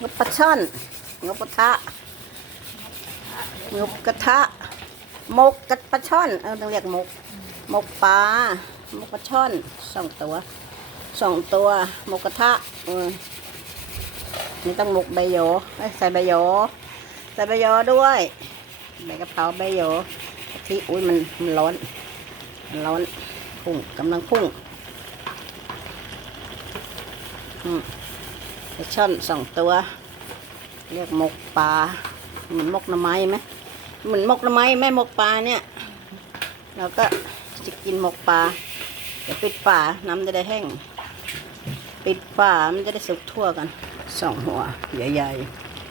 งบปลาช่อนงบกระทะงบกระทะหมกกระปลาช่อนเออต้องเรียกหมกหมกปลาหมกปลาช่อนสองตัวสองตัวหมกกระทะเออนี่ต้องหมกใบโยอใส่ใบโยใส่ใบโยด้วยใบกระเพราใบโยกะทิอุ้ยมันมันร้อนมันร้อนพุ่งกำลังพุ่งอืม ช่อนสองตัว เรียกหมกปลาเหมือนหมกหน่อไม้ไหมเหมือนหมกหน่อไม้แม่หมกปลาเนี่ยเราก็จะกินหมกปลาเดี๋ยวปิดฝาน้ำจะได้แห้ง ปิดฝามันจะได้สุกทั่วกันสองหัวใหญ่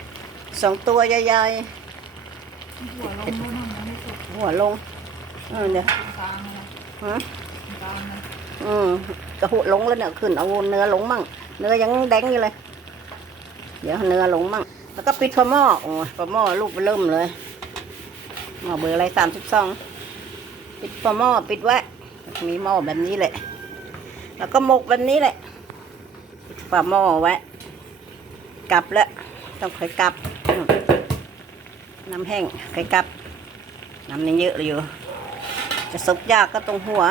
ๆสองตัวใหญ่หัวลงนู่นน่ะไม่สุดๆหัวลงเออเดี๋ยวกลางนะฮะกลางนะอืมกระหุลงแล้วเนี่ยขึ้นเอาเนื้อลงมั่งเนื้อยังแดงอยู่เลย เดี๋ยวเนื้อลงมั่งแล้วก็ปิดฝาหม้อโอ้ฝาหม้อลูกเริ่มเลยหม้อเบอร์อะไรสามสิบสองปิดฝาหม้อปิดไว้มีหม้อแบบนี้แหละ แล้วก็หมกแบบนี้แหละปิดฝาหม้อไว้กลับแล้วต้องค่อยกลับน้ำแห้งค่อยกลับน้ำยังเยอะเลยอยู่จะสุกยากก็ตรงหัว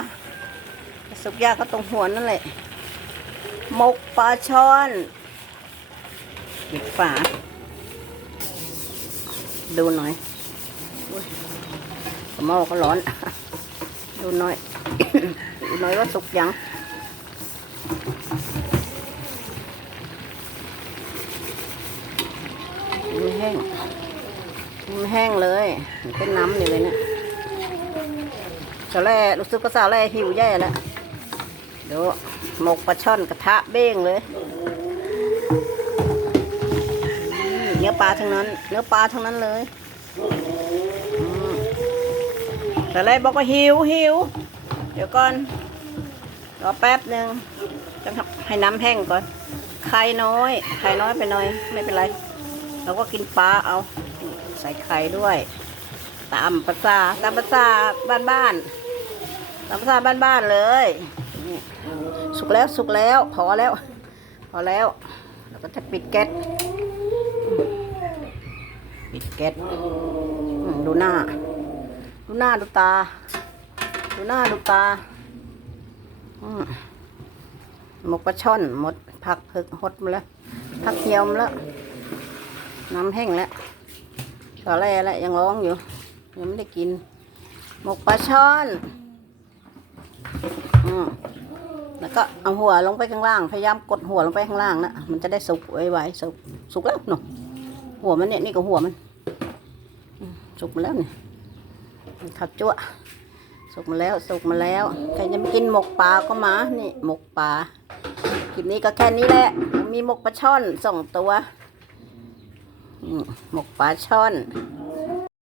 จะสุกยากก็ตรงหัวนั่นแหละหมกปลาช่อน ปิดฝา ดูหน่อยหม้อก็ร้อน ดูหน่อย ดูหน่อยว่าสุกยังมันแห้งมันแห้งเลย เป็นน้ำอยู่เลยเนี่ยสาแร่รู้สึกก็สาแร่หิวแย่แล้วเดี๋ยวหมกปลาช่อนกระทะเบ้งเลย นื้อปลาทั้งนั้น เนื้อปลาทั้งนั้นเลยอืมสาแร่บอกว่าหิวหิวเดี๋ยวก่อนรอแป๊บหนึ่งจะให้น้ำแห้งก่อนไข่น้อยไข่น้อยไปหน่อย ไม่เป็นไรเราก็กินปลาเอา ใส่ไข่ด้วย ตามภาษาตามภาษาบ้านบ้านๆตามภาษาบ้านบ้านๆเลยสุกแล้วสุกแล้ว พอแล้ว พอแล้ว เราก็จะปิดแก๊ส ปิดแก๊สดูหน้า ดูหน้าดูตา ดูหน้าดูตาหมกปลาช่อนหมดผักเผือกหดมาแล้วผักเหี่ยวมาแล้วน้ำแห้งแล้วสาแร่แล้วยังร้องอยู่ ยังไม่ได้กิน หมกปลาช่อนอืมแล้วก็เอาหัวลงไปข้างล่าง พยายามกดหัวลงไปข้างล่างนะมันจะได้สุกไวๆสุกสุกแล้วเนาะ หัวมันเนี่ยนี่ก็หัวมันสุกมาแล้วเนี่ยขับจั่วสุกมาแล้วสุกมาแล้วใครจะไปกินหมกปลาก็มานี่หมกปลาคลิปนี้ก็แค่นี้แหละ มีหมกปลาช่อนสองตัวหมกปลาช่อน